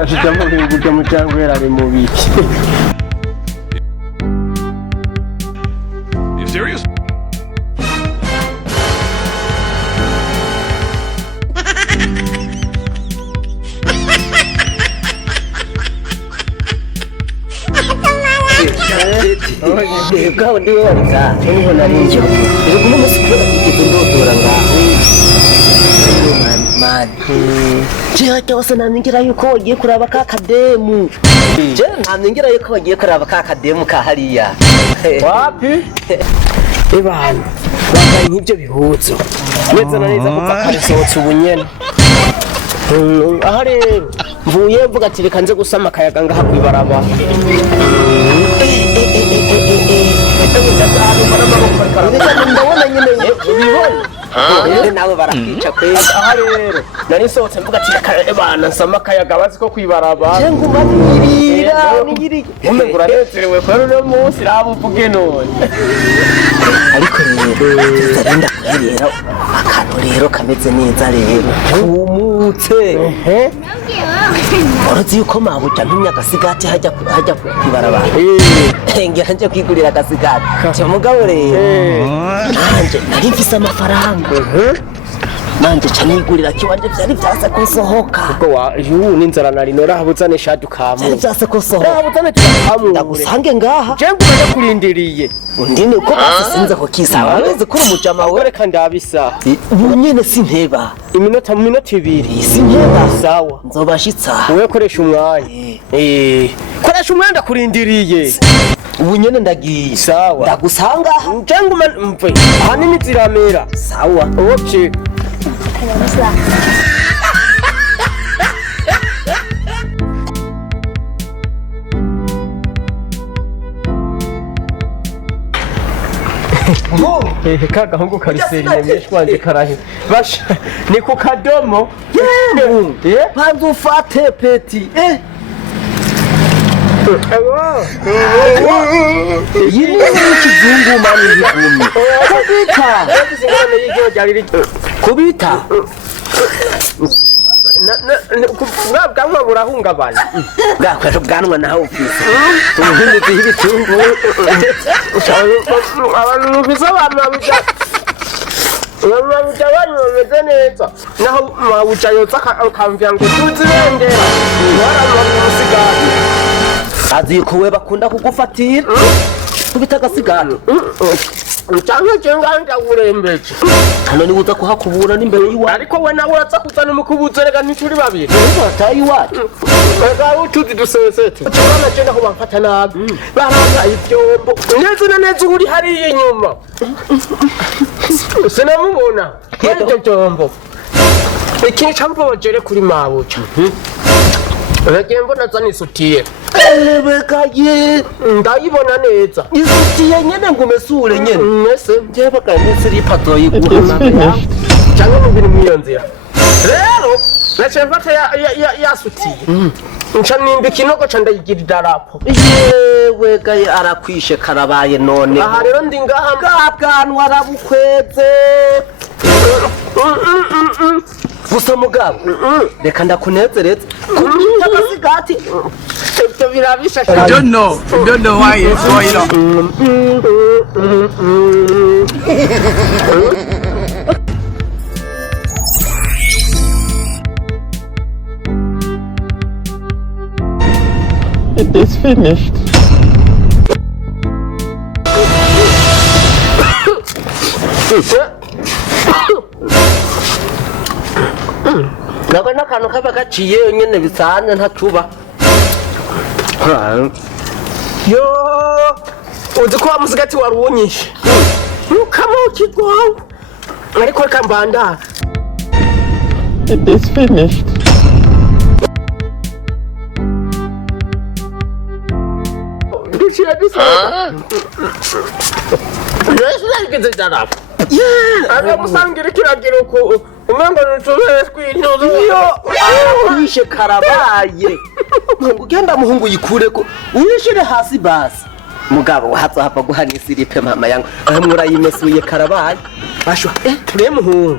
urashijamo binguja mu cyangwa yarari mu biki. You serious? Kau ndiwe warika niho nariyo iri kumwe musikora kigeze ndodora ngaho man je cyose namingira yuko wagiye kuraba ka kademu je namingira yuko wagiye kuraba ka kademu ka hariya Wapi? Ibana bambaye nk'ibyo bihuzo neza na neza kuva karisohotse ubunyene. Aha rero mvuye mvuga ati reka nze gusama akayaga ngaha kwibaraba. Ndabona nyine ubibona nawe barakwica kwezi. Aha rero nari nsohotse mvuga ati reka bana nsama akayaga bazi ko kwibaraba. je nguma nigirira Mume nguranezerewe ko rero munsi rabuvuge none. ariko rero tugenda kurira akantu rero kameze neza rero kumutse Orozi yuko mabuja ntumye agasigati hajya kwibarabara. Ngira nje kwigurira agasigati. Cyo mugabo rero. Nanje nari mfise amafaranga. Nanje cyane igurira kiwanje byari byase kusohoka. Ubwo wa yu n'inzara nari norahabuzane shadu kamu. Byari byase kusohoka. Rahabuzane tukamu. Ndagusange ngaha. Je ngubaje kurindiriye. Undine uko basinze ko kisawa. Areze kuri umujama we Reka ndabisa. ubu nyene sinteba. Iminota mu minota 2. Sinteba. Sawa. Nzobashitsa. Wewe koresha umwanya. Koresha umwanya ndakurindiriye. Ubu nyene ndagiye. Sawa. Ndagusanga. Je nguma mve. Hanini ziramera. Sawa. Okay. Kaga hongo kariseriye meshwanje karahe. Basha ni ku kadomo. Panzu ufate peti. Yini n'ikizungu mani y'igumi. Kubita. Bwanwa burahungabana. Bwakwero bwanwa naho ufise. Tumuhinde z'ibitungu. Abantu bise abantu babija. Abantu bameze neza. Naho mabuja yotsa akamvya ngo tuzirengera. Wara musigari. Azi yuko we bakunda kugufatira. Kubita agasigano. Ucanke cenganja urembeje. Hano ni uza kuhakubura n'imbere yiwa. Ariko we nawe uratsa kuzana umukubuzo rega ntituri babiri. Batayi wacu. Ega utuzi dusesete. Cyana cyenda ko bamfata nabi. Baranga ivyombo. Neza na neza uri hariya inyuma. Sinamubona. Kwete cyombo. Ikintu cyamvojere kuri mabuja. Rege mbona zanisutiye. Bekaye Ndayibona neza. isutiye nyene ngumesure nyene. Mwese Je bakanye siripa toyiguha. cyangwa mu bintu mwiyonzira. Rero nace mfata yasutiye. Nca nimba ikinogo ca ndayigira idarapo. Yewe gaye arakwishe karabaye none. Aha rero ndi ngaha bwanwa arabukweze. Gusa mugabo reka ndakunezereza kubita agasigati ibyo birabisha. I don't know why it's going on. It is finished. Nabona akantu kaba gaciye nyene bisanzwe ntatuba. Yo uzi ko wamusigati warunyishe. Nukamo kigwawe. Ariko reka mbanda. It is finished. Dushira bisa. Nese ngize darapo. Ari musangira kiragira ko umengo nutubere twintuzo. Yo yishe karabaye. Ugenda muhungu yikureko uyishire hasi basi. Mugabo haza hapa guhana isiripe mama yangu. Aho murayimesuye karabaye. Bashwa turiye muhungu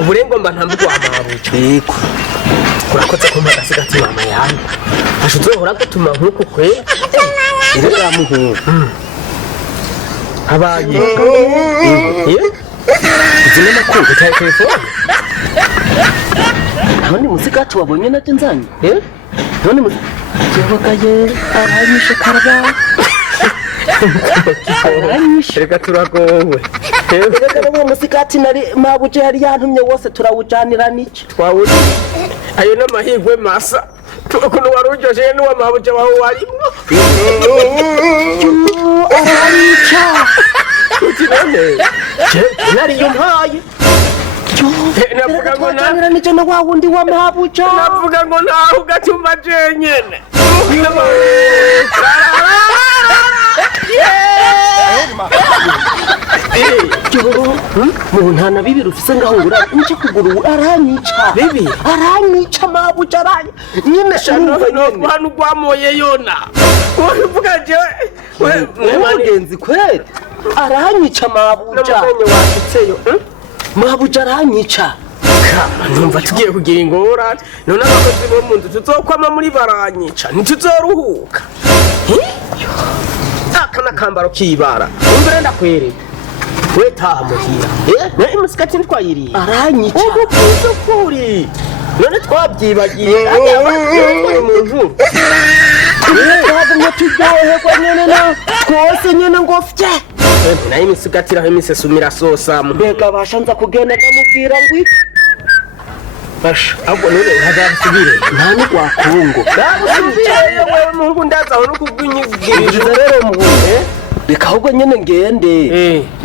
uburengo mba ntambuko amabuja yego urakoze kumpa gasigati mama yangu Basho uzohora gutuma nkuko kwe ira muhungu abaye izina makuru cya telefone none musigati wabonye nate nzanye none musigati aranyishe karaba reka turagowe reka musigati nari mabuja yari yantumye wose turawujanira n'iki twawuri ayo n'amahirwe masa ukuntu warujyoje n'uwa mabuja wawe warimwo ararica uti none nari yumpaye navuga ngo natangira nije na wa wundi wa mabuja navuga ngo naho ugatuma jenyene mu ntana bibi rufise ngaho ngura nje kuguru aranyica bibi aranyica mabuja aranya nyine shano hano gwamoye yona uvuga je we mugenzi kweli aranyica mabuja namenye washitseyo mabuja aranyica numva tugiye kugira ingorane none abakozi bo mu nzu tuzokwama muri baranyica ntituzoruhuka aka nakambaro kibara umvire ndakwereka we taha muhira musigati ntitwayiriye aranyica ubu bwiza kuri none twabyibagiye ari mu nkuru twagumye turyoherwa nyene na twose nyene ngo fye nayo imisigati iraho imisesumira sosamu mbega basha nza kugenda ndamubwira ngo basha ahubwo none hazasubire nta n'urwakungo ndabusubire wewe muhungu ndazaho no kugwinyigirije rero muhungu reka ahubwo nyene ngende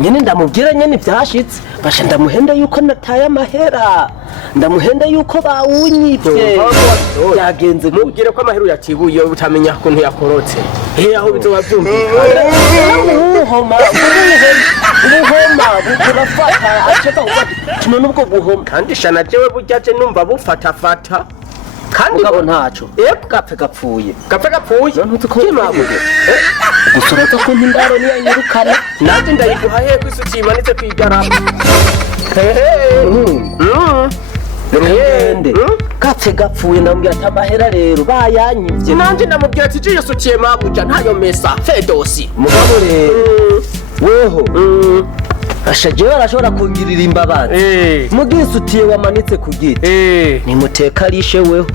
nyene ndamubwira nyene ivyashitse basha ndamuhenda yuko nataye amahera ndamuhenda yuko bawunyivye yagenze mubwire ko amaheru yatibuye utamenya ukuntu yakorotse aho bizoba vyumvikana ubuhoma burafata aceka kuba nubwo buhoma kandi shana jewe buryaje numva bufatafata kandi mugabo ntaco gapfe gapfuye ntutukimabuye gusorota ko ntindaro niyanyirukana nanje ndayiguha hehe kw'isuti imanitse kw'idarapo ngende gapfe gapfuye ndamubwira ati amahera rero bayanyivye nanje ndamubwira ati iyo sutiye mabuja ntayo mesa fedosi mugabo rero weho asha jewe arashobora kungirira imbabazi mugisutiye wamanitse ku giti nimuteka arishe weho